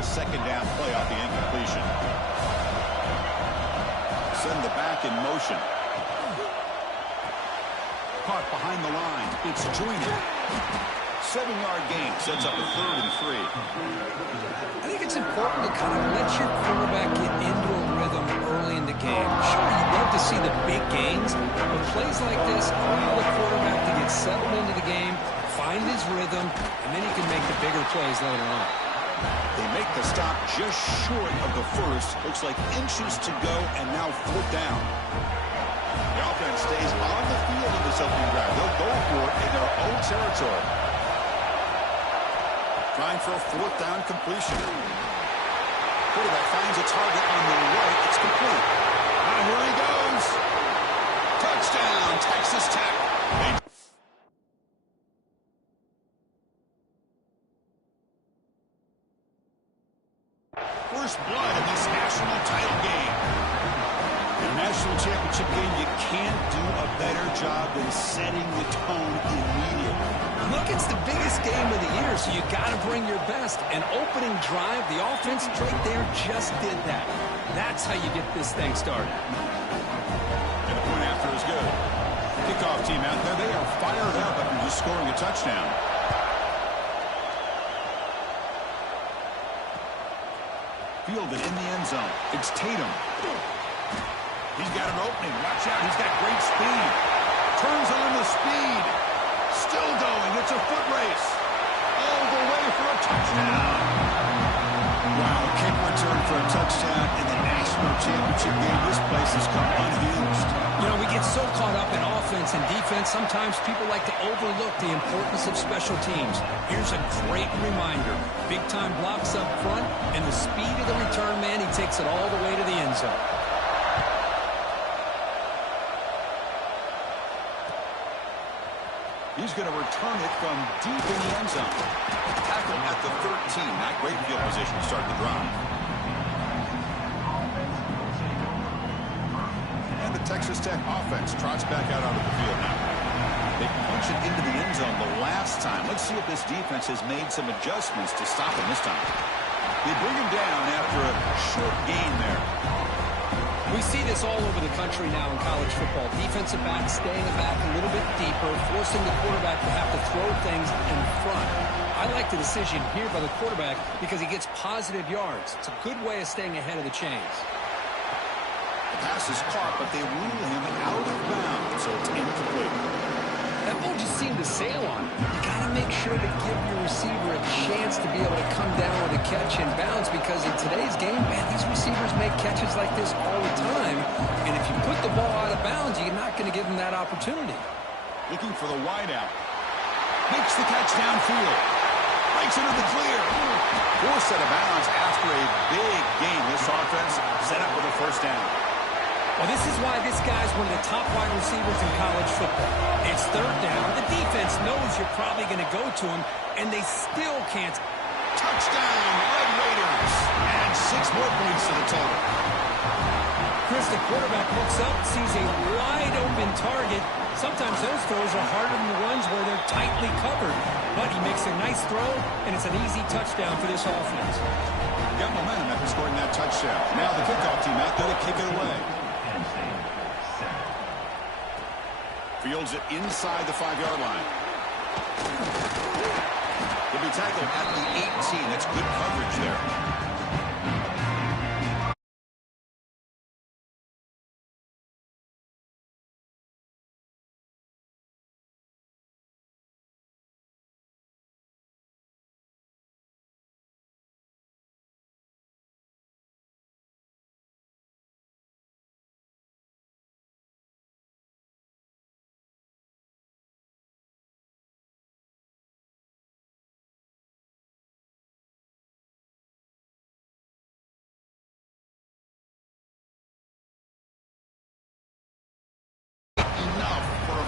a second down play off the incompletion. Send the back in motion. Caught behind the line. It's Joyner. 7-yard gain sets up a 3rd and 3. I think it's important to kind of let your quarterback get into a rhythm early in the game. Sure, you'd love to see the big gains, but plays like this allow the quarterback to get settled into the game, find his rhythm, and then he can make the bigger plays later on. They make the stop just short of the first. Looks like inches to go, and now 4th down. The offense stays on the field in this opening drive. They'll go for it in their own territory. Trying for a 4th down completion. Quarterback finds a target on the right. It's complete. And here he goes. Touchdown, Texas Tech. First blood in this national title game. In a national championship game, you can't do a better job than setting the tone immediately. Look, it's the biggest game of the year, so you got to bring your best. An opening drive, the offense right there just did that. That's how you get this thing started. And the point after is good. Kickoff team out there, they are fired up after just scoring a touchdown. Fielded in the end zone. It's Tatum. He's got an opening. Watch out. He's got great speed. Turns on the speed. Still going. It's a foot race. All the way for a touchdown. Wow, a kick return for a touchdown in the national championship game. This place has come unhinged. You know, we get so caught up in offense and defense, sometimes people like to overlook the importance of special teams. Here's a great reminder. Big-time blocks up front, and the speed of the return man, he takes it all the way to the end zone. He's going to return it from deep in the end zone. Tackle at the 13. Not great field position to start the drive. And the Texas Tech offense trots back out onto the field now. They punch it into the end zone the last time. Let's see if this defense has made some adjustments to stop him this time. They bring him down after a short gain there. We see this all over the country now in college football. Defensive backs staying back a little bit deeper, forcing the quarterback to have to throw things in front. I like the decision here by the quarterback because he gets positive yards. It's a good way of staying ahead of the chains. The pass is caught, but they rule him out of bounds, so it's incomplete. That ball just seemed to sail on him. You got to make sure to give your receiver a chance to be able to come down with a catch and bounce because in today's game, man, these receivers make catches like this all the time. And if you put the ball out of bounds, you're not going to give them that opportunity. Looking for the wideout. Makes the catch downfield. Breaks into the clear. Forced out of bounds after a big gain. This offense set up with a 1st down. Well, this is why this guy's one of the top wide receivers in college football. It's 3rd down. The defense knows you're probably going to go to him, and they still can't. Touchdown, Red Raiders. And 6 more points to the total. Chris, the quarterback looks up, sees a wide-open target. Sometimes those throws are harder than the ones where they're tightly covered. But he makes a nice throw, and it's an easy touchdown for this offense. Got momentum after scoring that touchdown. Now the kickoff team out there to kick it away. Fields it inside the 5-yard line. He'll be tackled at the 18. That's good coverage there.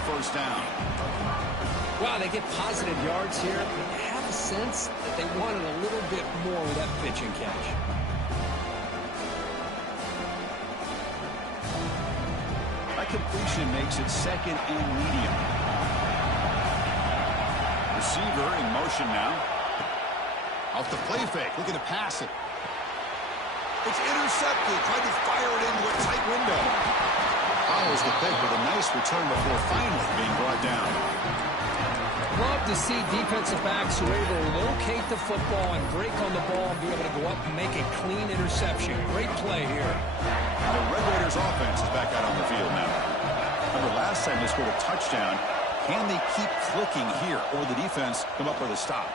First down. Wow, they get positive yards here, but you have a sense that they wanted a little bit more with that pitch and catch. That completion makes it 2nd and medium. Receiver in motion now. Off the play fake, looking to pass it. It's intercepted. Tried to fire it into a tight window. Follows the pick with a nice return before finally being brought down. Love to see defensive backs who are able to locate the football and break on the ball and be able to go up and make a clean interception. Great play here. The Red Raiders offense is back out on the field now. Remember last time they scored a touchdown. Can they keep clicking here, or the defense come up with a stop?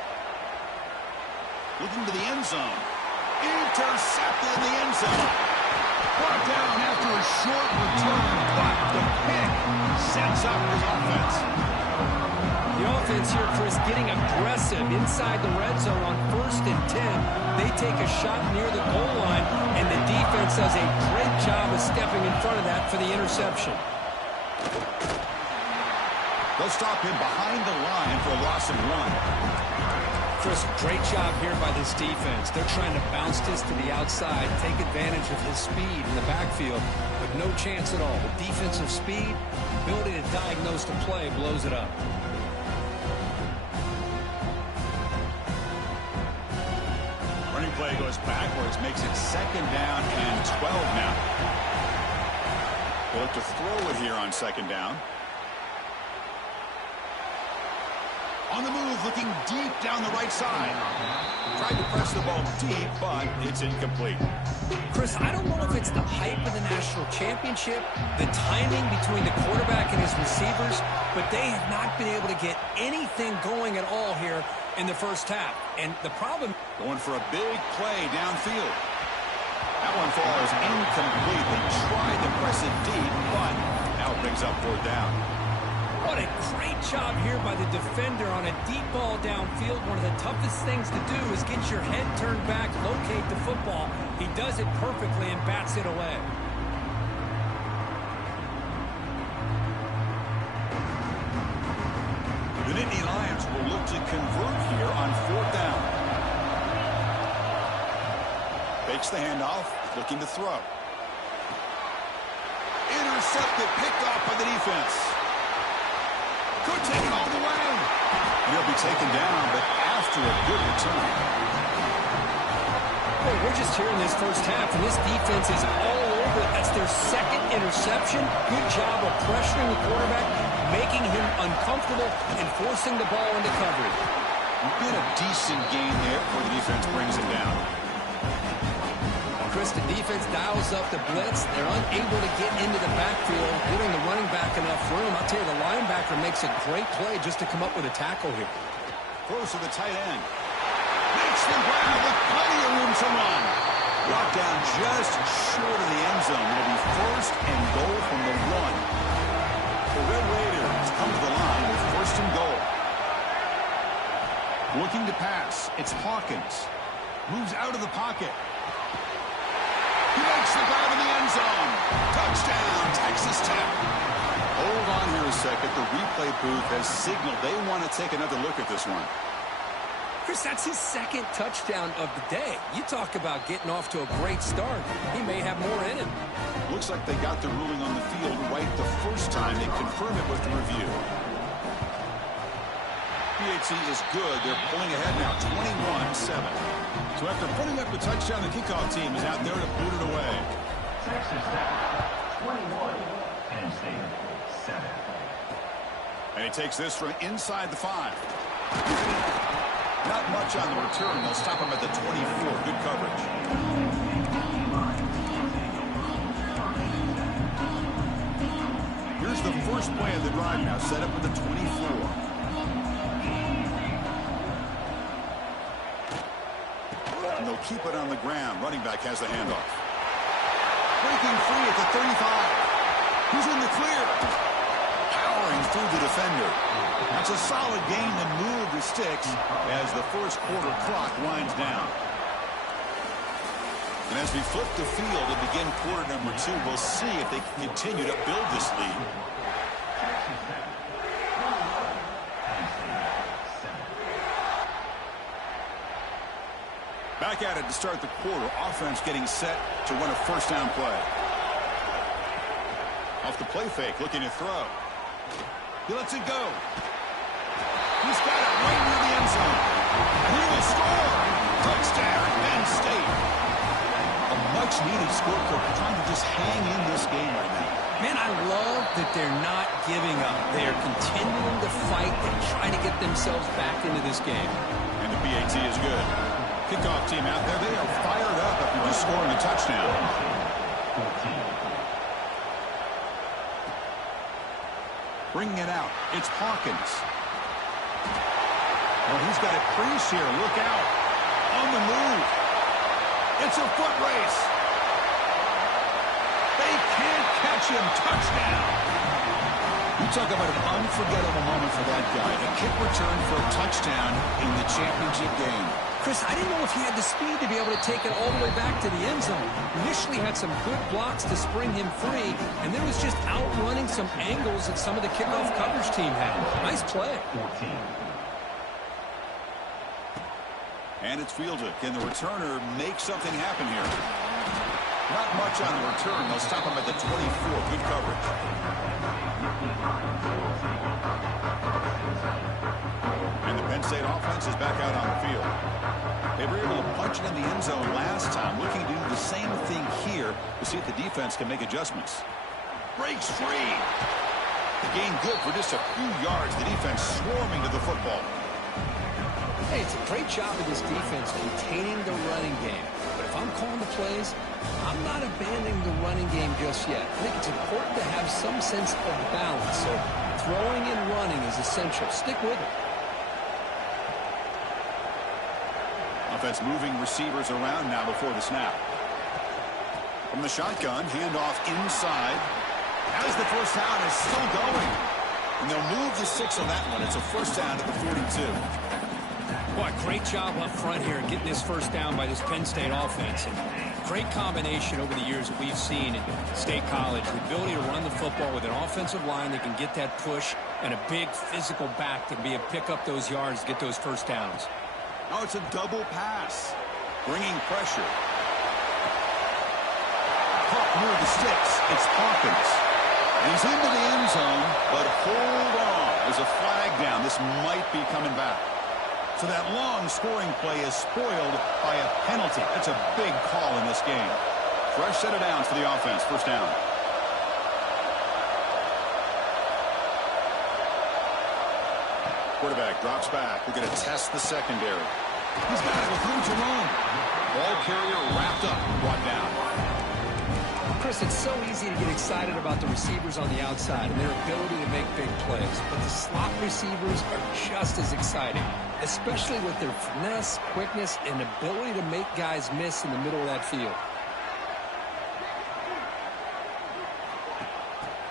Looking to the end zone. Intercepted in the end zone. Brought down after a short return, but the pick sets up his offense. The offense here, Chris, getting aggressive inside the red zone on 1st and 10. They take a shot near the goal line, and the defense does a great job of stepping in front of that for the interception. They'll stop him behind the line for a loss of 1. Chris, great job here by this defense. They're trying to bounce this to the outside, take advantage of his speed in the backfield, but no chance at all. The defensive speed, ability to diagnose the play, blows it up. Running play goes backwards, makes it 2nd down and 12 now. They'll look to throw it here on 2nd down. On the move, looking deep down the right side. Tried to press the ball deep, but it's incomplete. Chris, I don't know if it's the hype of the national championship, the timing between the quarterback and his receivers, but they have not been able to get anything going at all here in the first half. And the problem... Going for a big play downfield. That one falls incomplete. They tried to press it deep, but now it brings up 4th down. What a great job here by the defender on a deep ball downfield. One of the toughest things to do is get your head turned back, locate the football. He does it perfectly and bats it away. The Nittany Lions will look to convert here on 4th down. Fakes the handoff, looking to throw. Intercepted, picked off by the defense. Could take it all the way. And he'll be taken down, but after a good return. Well, we're just here in this first half, and this defense is all over it. That's their 2nd interception. Good job of pressuring the quarterback, making him uncomfortable, and forcing the ball into coverage. Been a decent game there before the defense brings him down. Chris, the defense dials up the blitz. They're unable to get into the backfield, giving the running back enough room. I'll tell you, the linebacker makes a great play just to come up with a tackle here. Close to the tight end. Makes the ground with plenty of room to run. Brought down just short of the end zone. It'll be 1st and goal from the 1. The Red Raiders come to the line with 1st and goal. Looking to pass. It's Hawkins. Moves out of the pocket. He makes the grab in the end zone. Touchdown, Texas Tech. Hold on here a second. The replay booth has signaled they want to take another look at this one. Chris, that's his 2nd touchdown of the day. You talk about getting off to a great start. He may have more in him. Looks like they got the ruling on the field right the first time. They confirm it with the review. PAT is good. They're pulling ahead now, 21-7. So after putting up a touchdown, the kickoff team is out there to boot it away. Texas Tech, 21, Penn State, 7. And he takes this from inside the 5. Not much on the return. They'll stop him at the 24. Good coverage. Here's the first play of the drive now, set up at the 24. And they'll keep it on the ground. Running back has the handoff. Breaking free at the 35. Who's in the clear? Powering through the defender. That's a solid gain to move the sticks as the first quarter clock winds down. And as we flip the field and begin quarter number 2, we'll see if they can continue to build this lead. Back at it to start the quarter. Offense getting set to run a first down play. Off the play fake, looking to throw. He lets it go. He's got it right near the end zone. And he will score. Touchdown, Penn State. A much much-needed score, Cook. Trying to just hang in this game right now. Man, I love that they're not giving up. They are continuing to fight and trying to get themselves back into this game. And the PAT is good. Kickoff team out there, they are fired up after just scoring a touchdown. Bringing it out, it's Hawkins. Oh, he's got a crease here. Look out. On the move. It's a foot race. They can't catch him. Touchdown. You talk about an unforgettable moment for that guy. A kick return for a touchdown in the championship game. Chris, I didn't know if he had the speed to be able to take it all the way back to the end zone. Initially had some good blocks to spring him free, and then was just outrunning some angles that some of the kickoff coverage team had. Nice play. And it's fielded. Can the returner make something happen here? Not much on the return. They'll stop him at the 24. Good coverage. And the Penn State offense is back out on the field. They were able to punch it in the end zone last time. Looking to do the same thing here to see if the defense can make adjustments. Breaks free. The gain good for just a few yards. The defense swarming to the football. Hey, it's a great job of this defense containing the running game. But if I'm calling the plays, I'm not abandoning the running game just yet. I think it's important to have some sense of balance. So throwing and running is essential. Stick with it. Offense moving receivers around now before the snap. From the shotgun, handoff inside. As the first down is still going. And they'll move the 6 on that one. It's a first down at the 42. Boy, great job up front here getting this first down by this Penn State offense. And great combination over the years that we've seen in State College. The ability to run the football with an offensive line that can get that push and a big physical back to be able to pick up those yards to get those first downs. Oh, it's a double pass. Bringing pressure. Caught near the sticks. It's Hawkins. And he's into the end zone, but hold on. There's a flag down. This might be coming back. So that long scoring play is spoiled by a penalty. That's a big call in this game. Fresh set of downs for the offense. First down. Quarterback drops back. We're going to test the secondary. He's got it with room to run. Ball carrier wrapped up, brought down. Chris, it's so easy to get excited about the receivers on the outside and their ability to make big plays. But the slot receivers are just as exciting, especially with their finesse, quickness, and ability to make guys miss in the middle of that field.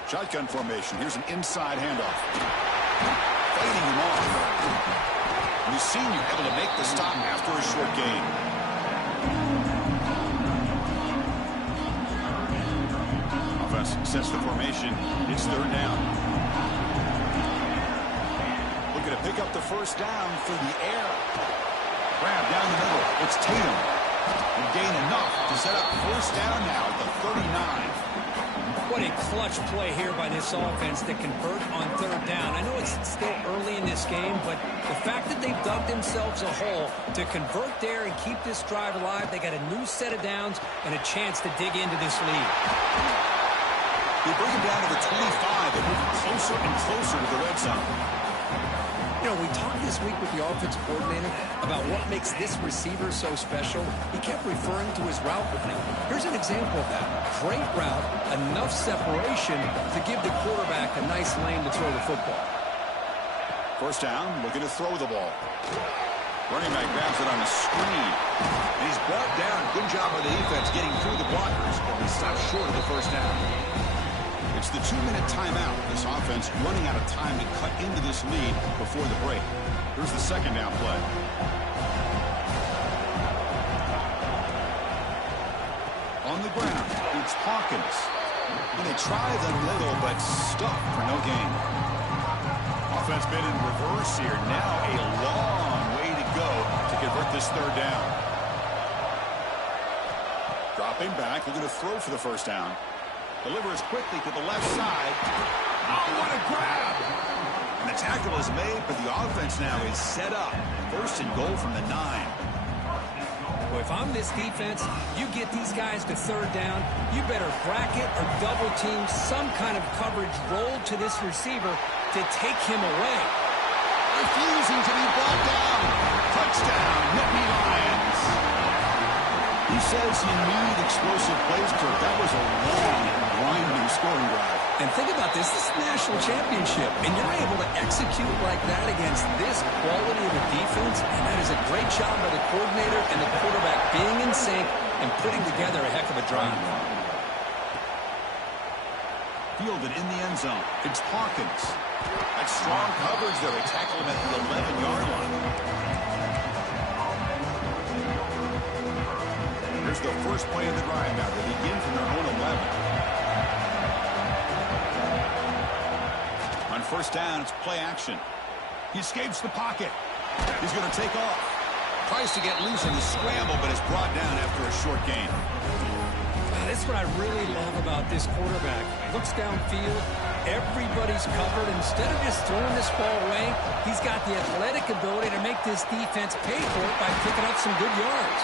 Shotgun formation. Here's an inside handoff. Fading him off. The senior able to make the stop after a short gain. Offense sets the formation. It's third down. Looking to pick up the first down through the air. Grab down the middle. It's Tatum. And gain enough to set up first down now at the 39. What a clutch play here by this offense to convert on third down. I know it's still early in this game, but the fact that they've dug themselves a hole to convert there and keep this drive alive, they got a new set of downs and a chance to dig into this lead. They bring him down to the 25 and move closer and closer to the red zone. You know, we talked this week with the offensive coordinator about what makes this receiver so special. He kept referring to his route running. Here's an example of that. Great route, enough separation to give the quarterback a nice lane to throw the football. First down, looking to throw the ball. Running back grabs it on the screen. And he's brought down. Good job by the defense getting through the blockers, but he stopped short of the first down. It's the 2-minute timeout. This offense running out of time to cut into this lead before the break. Here's the second down play. On the ground, it's Hawkins. And they try the middle, but stuck for no gain. Offense been in reverse here. Now a long way to go to convert this third down. Dropping back, looking to throw for the first down. Delivers quickly to the left side. Oh, what a grab! And the tackle is made, but the offense now is set up. First and goal from the 9. Well, if I'm this defense, you get these guys to third down, you better bracket or double team some kind of coverage roll to this receiver to take him away. Refusing to be brought down. Touchdown, Nittany Lions. He says you need explosive plays, Kirk. That was a long and grinding scoring drive. And think about this. This is a national championship, and you're able to execute like that against this quality of a defense, and that is a great job by the coordinator and the quarterback being in sync and putting together a heck of a drive. Fielded in the end zone. It's Hawkins. That's strong coverage there. They tackle him at the 11-yard line. Here's the first play of the drive now. They begin from their own 11. On first down, it's play action. He escapes the pocket. He's going to take off. Tries to get loose in the scramble, but is brought down after a short gain. That's what I really love about this quarterback. He looks downfield. Everybody's covered. Instead of just throwing this ball away, he's got the athletic ability to make this defense pay for it by picking up some good yards.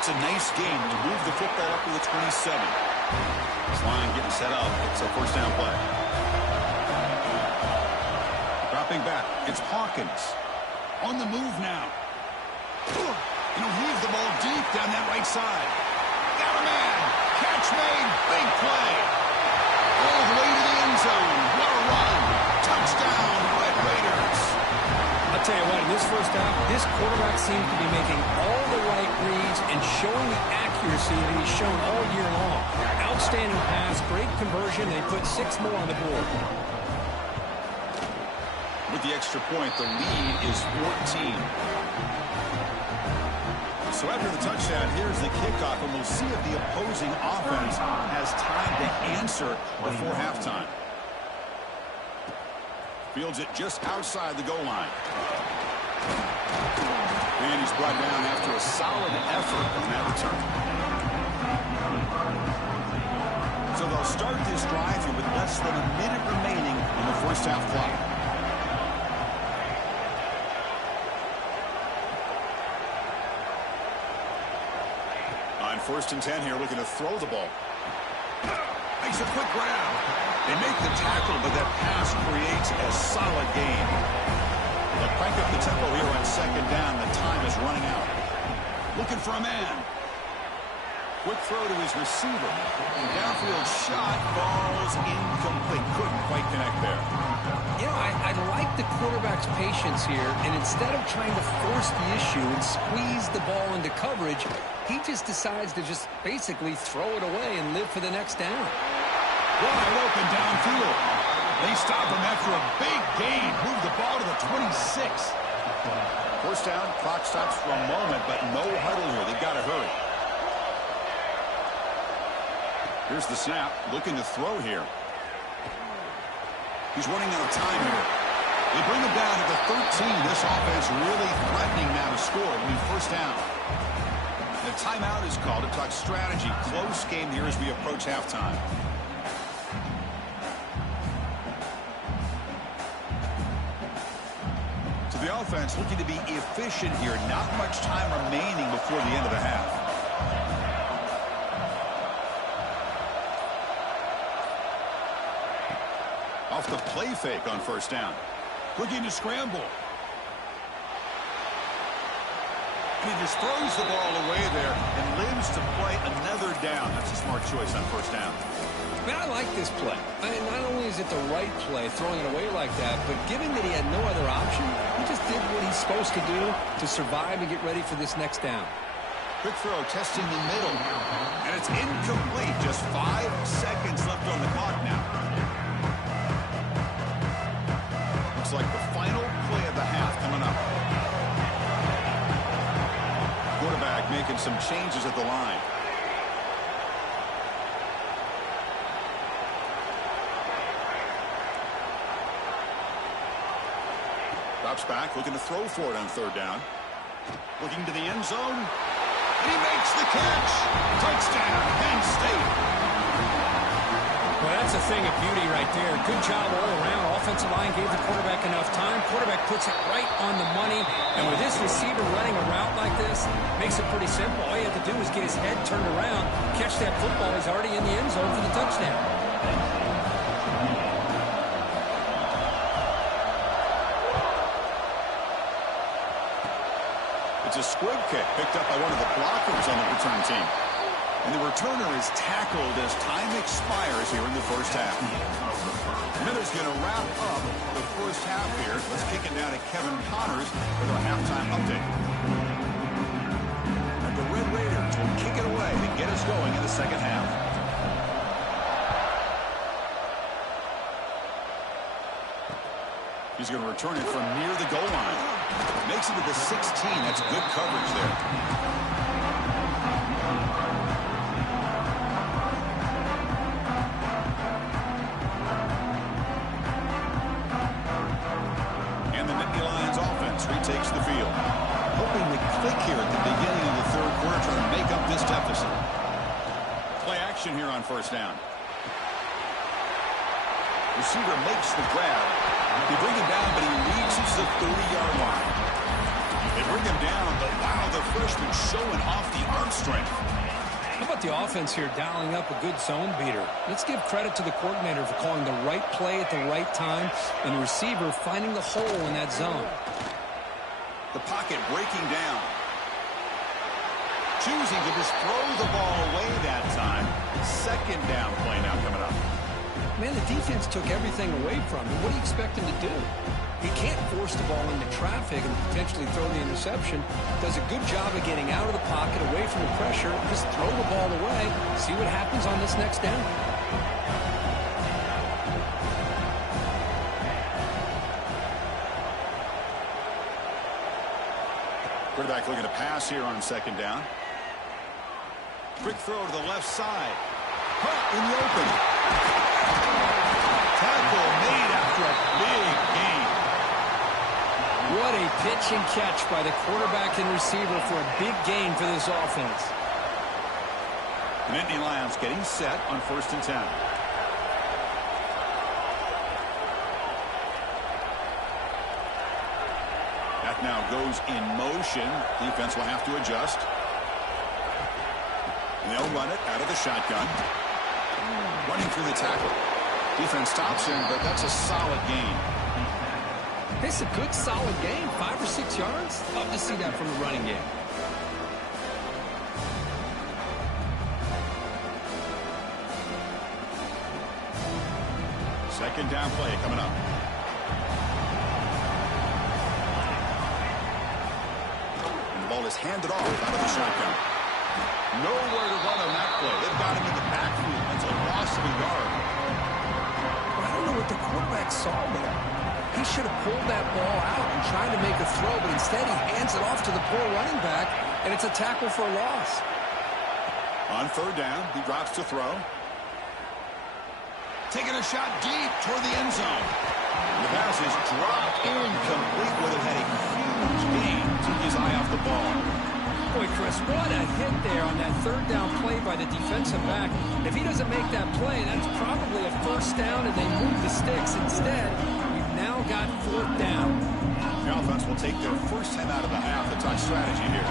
It's a nice game to move the football up to the 27. This line getting set up. It's a first down play. Dropping back. It's Hawkins. On the move now. And he'll heave the ball deep down that right side. Got a man. Catch made. Big play. All the way to the end zone. What a run. Touchdown, Red Raiders. I'll tell you what, in this first half, this quarterback seems to be making all the right reads and showing the accuracy that he's shown all year long. Outstanding pass, great conversion. They put 6 more on the board. With the extra point, the lead is 14. So after the touchdown, here's the kickoff, and we'll see if the opposing offense has time to answer before halftime. Fields it just outside the goal line. And he's brought down after a solid effort on that return. So they'll start this drive here with less than a minute remaining on the first half clock. On 1st and 10 here, looking to throw the ball. Makes a quick grab. They make the tackle, but that pass creates a solid gain. They'll crank up the tempo here on 2nd down. The time is running out. Looking for a man. Quick throw to his receiver. Downfield shot falls incomplete. Couldn't quite connect there. You know, I like the quarterback's patience here, and instead of trying to force the issue and squeeze the ball into coverage, he just decides to just basically throw it away and live for the next down. Wide open downfield. They stop him after a big gain. Move the ball to the 26. First down, clock stops for a moment, but no huddle here. They've got to hurry. Here's the snap. Looking to throw here. He's running out of time here. They bring him down to the 13. This offense really threatening now to score. I mean, first down. The timeout is called to talk strategy. Close game here as we approach halftime. So the offense looking to be efficient here. Not much time remaining before the end of the half. Off the play fake on first down. Looking to scramble. And he just throws the ball away there and lives to play another down. That's a smart choice on first down. Man, I like this play. Not only is it the right play, throwing it away like that, but given that he had no other option, he just did what he's supposed to do to survive and get ready for this next down. Quick throw, testing the middle. And it's incomplete. Just 5 seconds left on the clock now. Looks like the final play of the half coming up. Quarterback making some changes at the line. Drops back, looking to throw for it on third down. Looking to the end zone. And he makes the catch. Touchdown, Penn State. Well, that's a thing of beauty right there. Good job all around. offensive line gave the quarterback enough time. Quarterback puts it right on the money. And with this receiver running a route like this, makes it pretty simple. All you have to do is get his head turned around, catch that football. He's already in the end zone for the touchdown. It's a squib kick picked up by one of the blockers on the return team. And the returner is tackled as time expires here in the first half. Miller's going to wrap up the first half here. Let's kick it down to Kevin Connors with our halftime update. And the Red Raiders will kick it away to get us going in the second half. He's going to return it from near the goal line. Makes it to the 16. That's good coverage there. Retakes the field. Hoping to click here at the beginning of the third quarter, trying to make up this deficit. Play action here on first down. Receiver makes the grab. They bring him down, but he reaches the 30-yard line. They bring him down, but wow, the freshman showing off the arm strength. How about the offense here dialing up a good zone beater? Let's give credit to the coordinator for calling the right play at the right time and the receiver finding the hole in that zone. The pocket breaking down. Choosing to just throw the ball away that time. Second down play now coming up. Man, the defense took everything away from him. What do you expect him to do? He can't force the ball into traffic and potentially throw the interception. Does a good job of getting out of the pocket, away from the pressure, just throw the ball away. See what happens on this next down. Quarterback looking to pass here on second down. Quick throw to the left side. Caught in the open. Tackle made after a big gain. What a pitch and catch by the quarterback and receiver for a big gain for this offense. The Nittany Lions getting set on 1st and 10. That now goes in motion. Defense will have to adjust. And they'll run it out of the shotgun. Running through the tackle. Defense stops him, but that's a solid gain. It's a good, solid gain. 5 or 6 yards. Love to see that from the running game. Second down play coming up. And the ball is handed off out of the shotgun. Nowhere to run on that play. They've got him in the backfield. It's a loss of a yard. I don't know what the quarterback saw there. He should have pulled that ball out and tried to make a throw, but instead he hands it off to the poor running back, and it's a tackle for a loss. On third down, he drops to throw. Taking a shot deep toward the end zone. The pass is dropped incomplete with it. Had a huge gain. Took his eye off the ball. Boy, Chris, what a hit there on that third down play by the defensive back. If he doesn't make that play, that's probably a first down, and they move the sticks. Instead, we've now got 4th down. The offense will take their first time out of the half. The touch strategy here.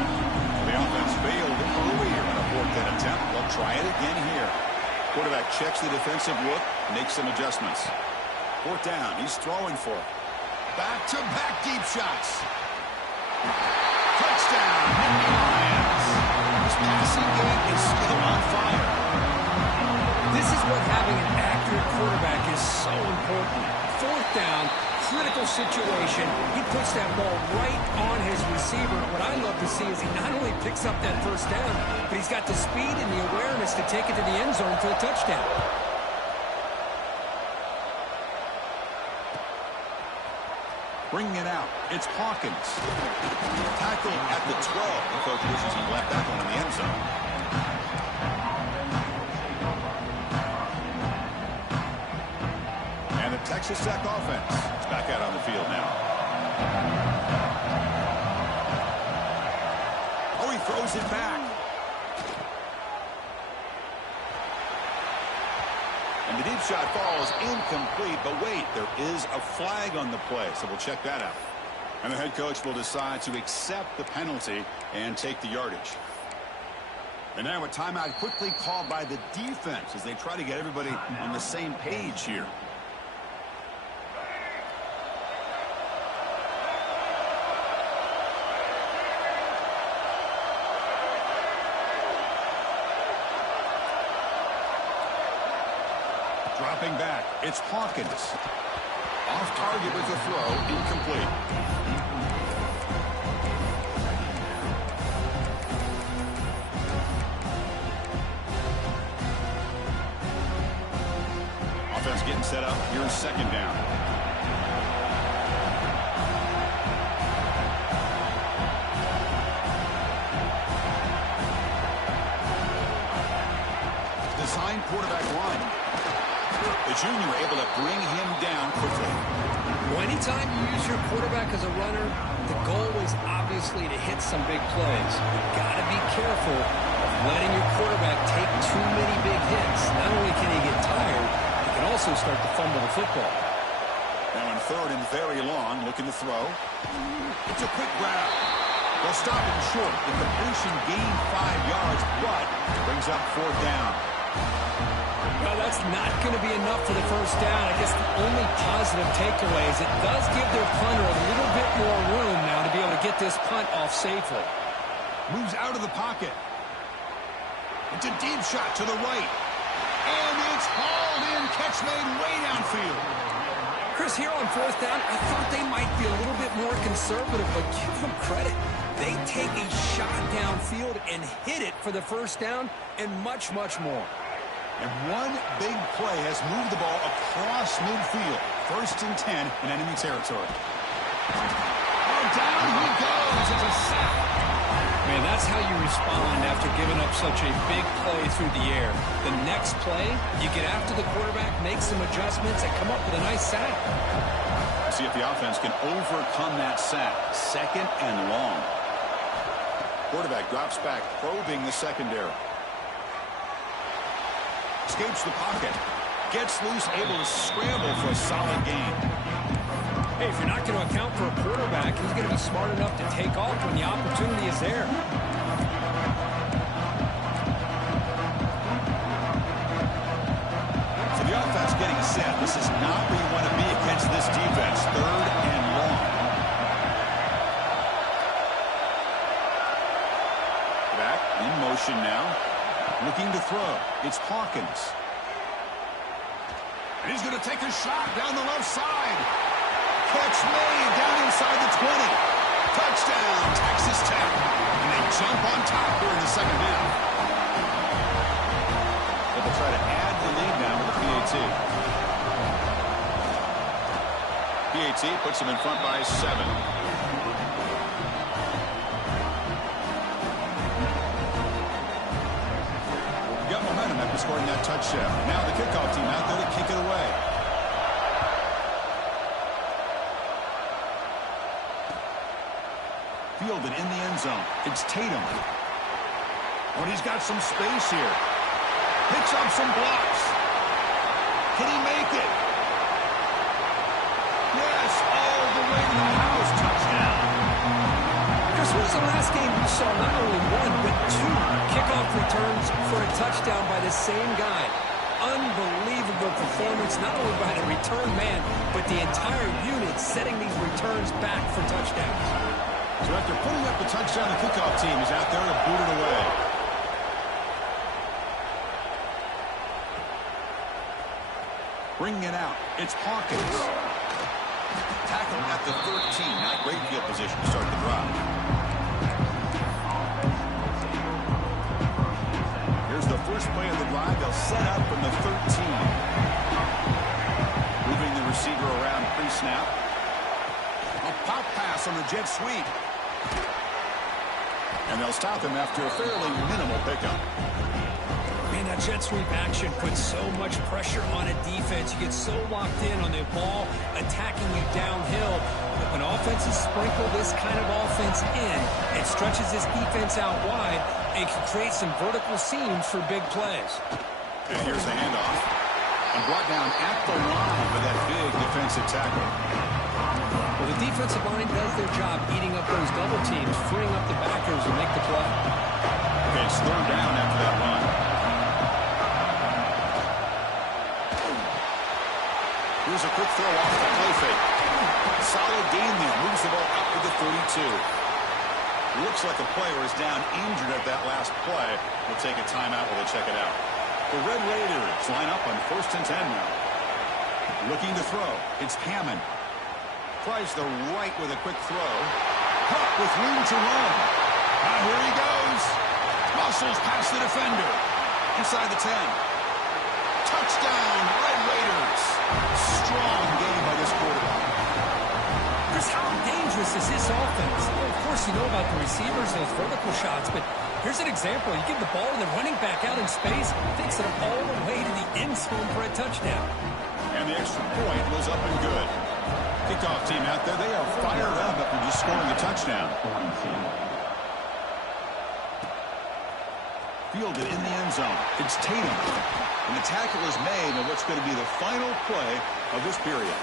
The offense failed earlier in a 4th down attempt. They'll try it again here. Quarterback checks the defensive look, makes some adjustments. 4th down, he's throwing for it. Back-to-back deep shots. Touchdown, Nittany Lions. This passing game is still on fire. This is what having an accurate quarterback is so important. 4th down, critical situation. He puts that ball right on his receiver. What I love to see is he not only picks up that first down, but he's got the speed and the awareness to take it to the end zone for a touchdown. Bringing it out, it's Hawkins. Tackle at the 12. The coach wishes he left that one in the end zone. And the Texas Tech offense is back out on the field now. Oh, he throws it back. And the deep shot falls incomplete, but wait, there is a flag on the play, so we'll check that out. And the head coach will decide to accept the penalty and take the yardage. And now a timeout quickly called by the defense as they try to get everybody on the same page here. Dropping back, it's Hawkins. Off target with the throw, incomplete. Offense getting set up. Here's second down. Design quarterback line. The junior able to bring him down quickly. Well, anytime you use your quarterback as a runner, the goal is obviously to hit some big plays. You've got to be careful of letting your quarterback take too many big hits. Not only can he get tired, he can also start to fumble the football. Now in third and very long, looking to throw. It's a quick grab. They'll stop him short. The completion gained 5 yards, but brings up fourth down. Well, that's not going to be enough for the first down. I guess the only positive takeaway is it does give their punter a little bit more room now to be able to get this punt off safely. Moves out of the pocket. It's a deep shot to the right. And it's hauled in. Catch made way downfield. Chris, here on fourth down, I thought they might be a little bit more conservative, but give them credit. They take a shot downfield and hit it for the first down and much, much more. And one big play has moved the ball across midfield. 1st and 10 in enemy territory. Oh, down he goes. It's a sack. Man, that's how you respond after giving up such a big play through the air. The next play, you get after the quarterback, make some adjustments, and come up with a nice sack. See if the offense can overcome that sack. 2nd and long. Quarterback drops back, probing the secondary. Escapes the pocket. Gets loose, able to scramble for a solid gain. Hey, if you're not going to account for a quarterback, he's going to be smart enough to take off when the opportunity is there. So the offense getting set. This is not where you want to be against this defense. 3rd and long. Back in motion now. Looking to throw. It's Hawkins. And he's going to take a shot down the left side. Catch made down inside the 20. Touchdown, Texas Tech. And they jump on top here in the second half. They'll try to add the lead now with the PAT. PAT puts them in front by 7. After scoring that touchdown. Now the kickoff team out there to kick it away. Fielded in the end zone. It's Tatum. But he's got some space here. Picks up some blocks. Can he make it? Yes, all the way to the house. Touchdown. Chris, when was the last game you saw not only 1, but 2 kickoff returns for a touchdown by the same guy? Unbelievable performance, not only by the return man, but the entire unit setting these returns back for touchdowns. So after putting up the touchdown, the kickoff team is out there to boot it away. Bringing it out, it's Hawkins. Tackle at the 13. Not great field position to start the drive. Here's the first play of the drive. They'll set up from the 13. Moving the receiver around pre-snap. A pop pass on the jet sweep. And they'll stop him after a fairly minimal pickup. Man, that jet sweep action puts so much pressure on a defense. You get so locked in on the ball attacking you downhill. But when offenses sprinkle this kind of offense in, it stretches this defense out wide and can create some vertical seams for big plays. And here's the handoff. And brought down at the line with that big defensive tackle. Well, the defensive line does their job eating up those double teams, freeing up the backers to make the play. Okay, it's third down after that run. Here's a quick throw off the play fake. Solid gain there. Moves the ball up to the 32. Looks like a player is down injured at that last play. We'll take a timeout while they check it out. The Red Raiders line up on 1st and 10 now. Looking to throw. It's Hammond. Tries the right with a quick throw. Huck with room to run. Now here he goes. Muscles past the defender. Inside the 10. Touchdown, Red Raiders. Strong game by this quarterback. Chris, how dangerous is this offense? Well, of course, you know about the receivers, those vertical shots, but here's an example. You give the ball and the running back out in space, takes it all the way to the end zone for a touchdown. And the extra point was up and good. Kickoff team out there, they are fired up after just scoring a touchdown. Fielded in the end zone. It's Tatum. And the tackle is made on what's going to be the final play of this period.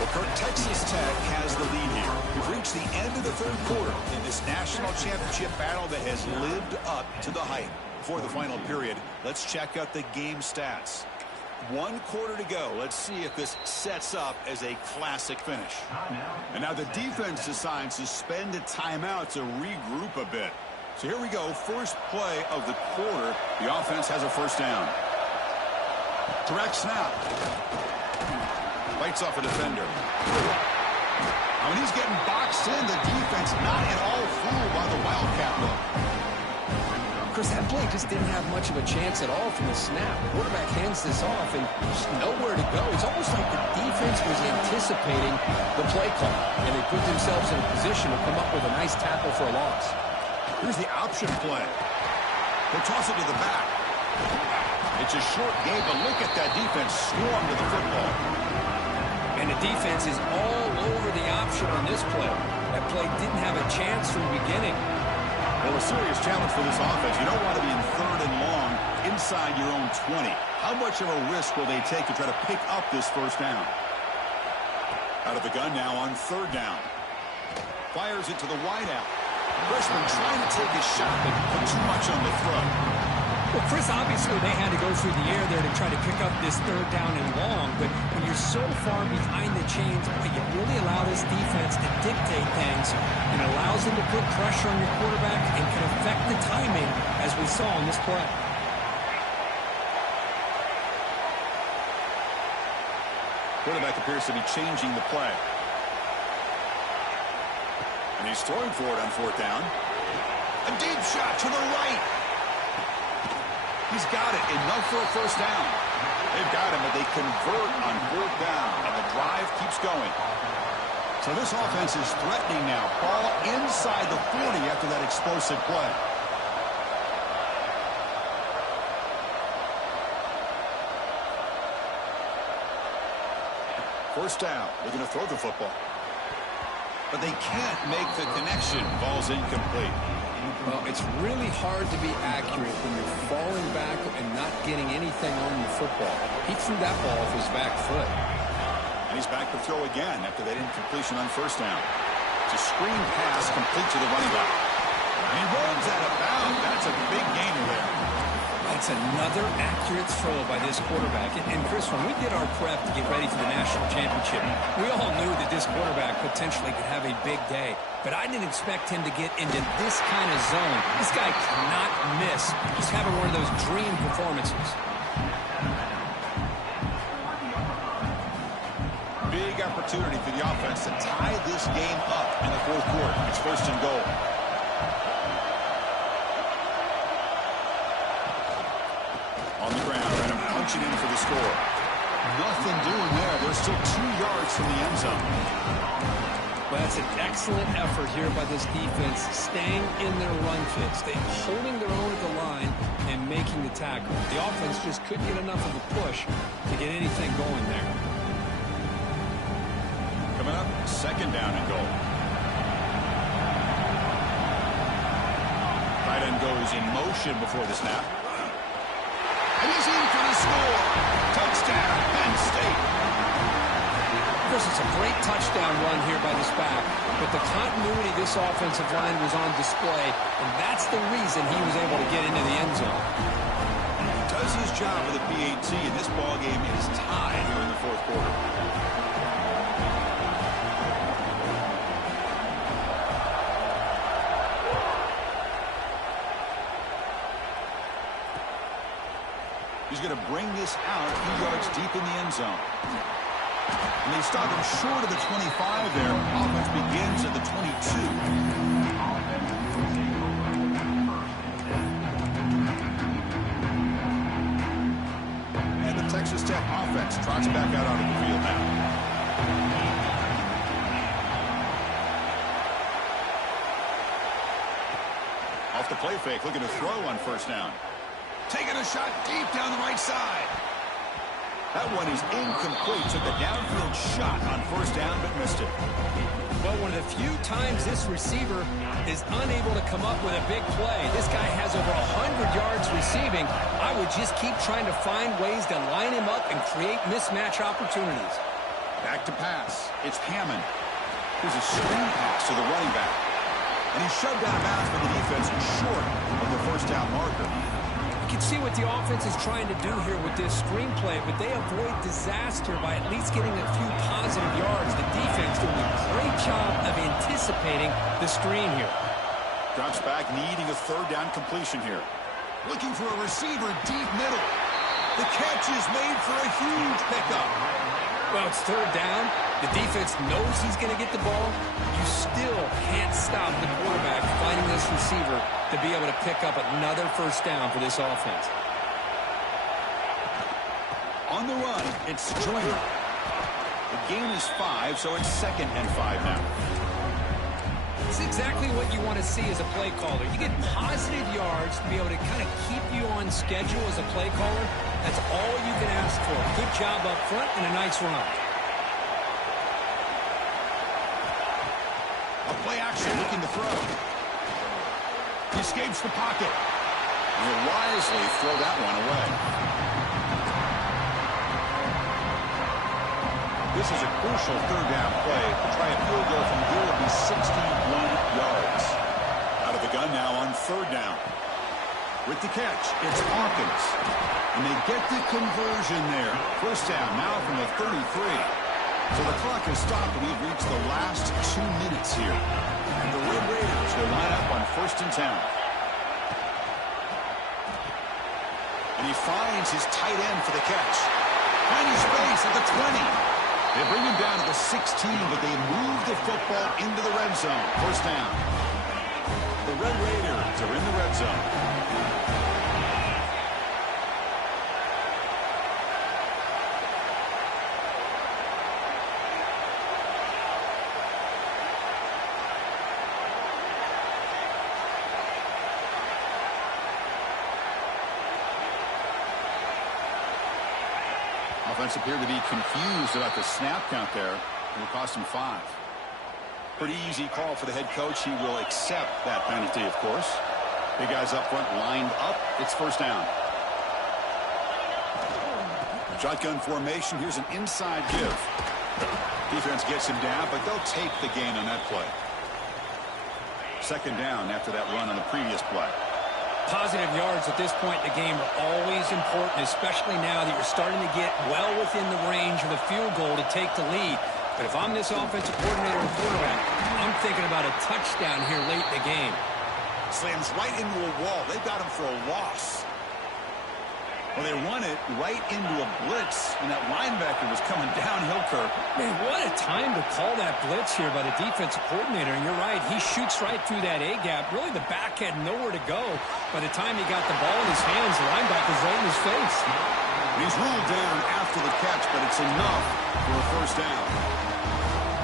Well, Kirk, Texas Tech has the lead here. We've reached the end of the third quarter in this national championship battle that has lived up to the hype. Before the final period, let's check out the game stats. 1 quarter to go. Let's see if this sets up as a classic finish. And now the defense decides to spend a timeout to regroup a bit. So here we go. First play of the quarter. The offense has a first down. Direct snap. Bites off a defender. When he's getting boxed in, the defense not at all fooled by the Wildcat look. Chris, that play just didn't have much of a chance at all from the snap. The quarterback hands this off and just nowhere to go. It's almost like the defense was anticipating the play call, and they put themselves in a position to come up with a nice tackle for a loss. Here's the option play. They'll toss it to the back. It's a short game, but look at that defense swarm to the football. And the defense is all over the option on this play. That play didn't have a chance from the beginning. Well, a serious challenge for this offense. You don't want to be in third and long inside your own 20. How much of a risk will they take to try to pick up this first down? Out of the gun now on third down. Fires it to the wideout. Freshman trying to take his shot, but put too much on the throw. Well, Chris, obviously they had to go through the air there to try to pick up this third down and long, but when you're so far behind the chains, you really allow this defense to dictate things, and it allows them to put pressure on your quarterback and can affect the timing, as we saw in this play. Quarterback appears to be changing the play. And he's throwing for it on fourth down. A deep shot to the right. He's got it. Enough for a first down. They've got him, but they convert on fourth down, and the drive keeps going. So this offense is threatening now. Ball inside the 40 after that explosive play. First down. They're going to throw the football. But they can't make the connection. Ball's incomplete. Well, it's really hard to be accurate when you're falling back and not getting anything on the football. He threw that ball off his back foot. And he's back to throw again after that incompletion on first down. It's a screen pass complete to the running back. And he runs out of bounds. That's a big gainer there. That's another accurate throw by this quarterback. And Chris, when we did our prep to get ready for the national championship, we all knew that this quarterback potentially could have a big day. But I didn't expect him to get into this kind of zone. This guy cannot miss. He's having one of those dream performances. Big opportunity for the offense to tie this game up in the fourth quarter. It's first and goal. On the ground, and I'm punching in for the score. Nothing doing there. They're still 2 yards from the end zone. Well, that's an excellent effort here by this defense, staying in their run fits. They're holding their own at the line and making the tackle. The offense just couldn't get enough of a push to get anything going there. Coming up, second down and goal. Tight end goes in motion before the snap. And he's in for the score. Touchdown. great touchdown run here by this back, but the continuity of this offensive line was on display, and that's the reason he was able to get into the end zone. He does his job with the PAT, and this ball game is tied here in the fourth quarter. He's going to bring this out a few yards deep in the end zone. And they stop him short of the 25 there. Offense begins at the 22. And the Texas Tech offense trots back out onto the field now. Off the play fake, looking to throw on first down. Taking a shot deep down the right side. That one is incomplete. Took a downfield shot on first down, but missed it. Well, one of the few times this receiver is unable to come up with a big play. This guy has over 100 yards receiving. I would just keep trying to find ways to line him up and create mismatch opportunities. Back to pass. It's Hammond. Here's a screen pass to the running back. And he's shoved out of bounds by the defense short of the first down marker. You can see what the offense is trying to do here with this screenplay, but they avoid disaster by at least getting a few positive yards. The defense doing a great job of anticipating the screen here. Drops back, needing a third down completion here. Looking for a receiver deep middle. The catch is made for a huge pickup. Well, it's third down. The defense knows he's going to get the ball. You still can't stop the quarterback finding this receiver to be able to pick up another first down for this offense. On the run, it's Joyner. The gain is 5, so it's 2nd and 5 now. It's exactly what you want to see as a play caller. You get positive yards to be able to kind of keep you on schedule as a play caller. That's all you can ask for. Good job up front and a nice run. A play action looking to throw. He escapes the pocket. And he'll wisely throw that one away. This is a crucial third down play. To try a field goal from here would be 61 yards. Out of the gun now on third down. With the catch, it's Hawkins. And they get the conversion there. First down now from the 33. So the clock has stopped, and we've reached the last 2 minutes here. And the Red Raiders will line up on 1st and 10. And he finds his tight end for the catch. Finding space at the 20. They bring him down to the 16, but they move the football into the red zone. First down. The Red Raiders are in the red zone. Offense appeared to be confused about the snap count there. It will cost him 5. Pretty easy call for the head coach. He will accept that penalty, of course. Big guys up front lined up. It's first down. Shotgun formation. Here's an inside give. Defense gets him down, but they'll take the gain on that play. Second down after that run on the previous play. Positive yards at this point in the game are always important, especially now that you're starting to get well within the range of a field goal to take the lead. But if I'm this offensive coordinator and quarterback, I'm thinking about a touchdown here late in the game. Slams right into a wall. They've got him for a loss. Well, they run it right into a blitz, and that linebacker was coming downhill, Kirk. Man, what a time to call that blitz here by the defensive coordinator. And you're right, he shoots right through that A-gap. Really, the back had nowhere to go. By the time he got the ball in his hands, the linebacker's right in his face. He's ruled down after the catch, but it's enough for a first down.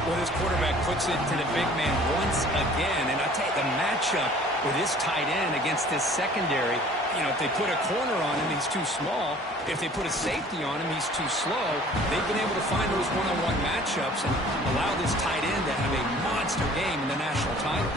Well, this quarterback puts it to the big man once again. And I tell you, the matchup with this tight end against this secondary, you know, if they put a corner on him, he's too small. If they put a safety on him, he's too slow. They've been able to find those one-on-one matchups and allow this tight end to have a monster game in the national title.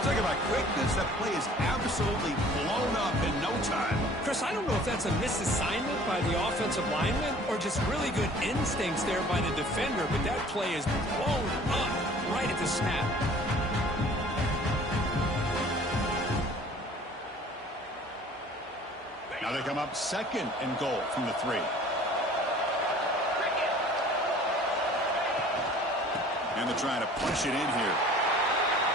Talk about quickness. That play is absolutely blown up in no time. Chris, I don't know if that's a misassignment by the offensive lineman or just really good instincts there by the defender, but that play is blown up right at the snap. Now they come up second and goal from the 3. And they're trying to push it in here.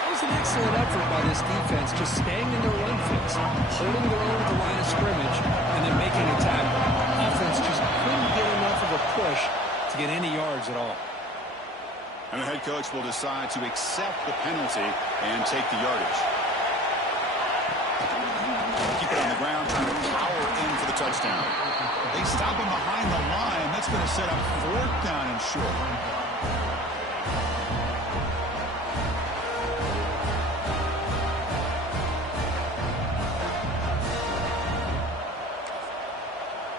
It was an excellent effort by this defense, just staying in their run fix, holding their own at the line of scrimmage, and then making a tackle. Offense just couldn't get enough of a push to get any yards at all. And the head coach will decide to accept the penalty and take the yardage. Keep it on the ground, trying to power in for the touchdown. They stop him behind the line. That's going to set up 4th down and short.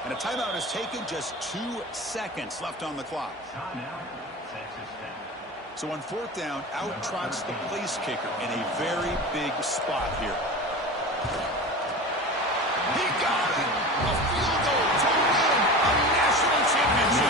And a timeout is taken, just 2 seconds left on the clock. So on 4th down, out trots the place kicker in a very big spot here. He got it! A field goal to win a national championship.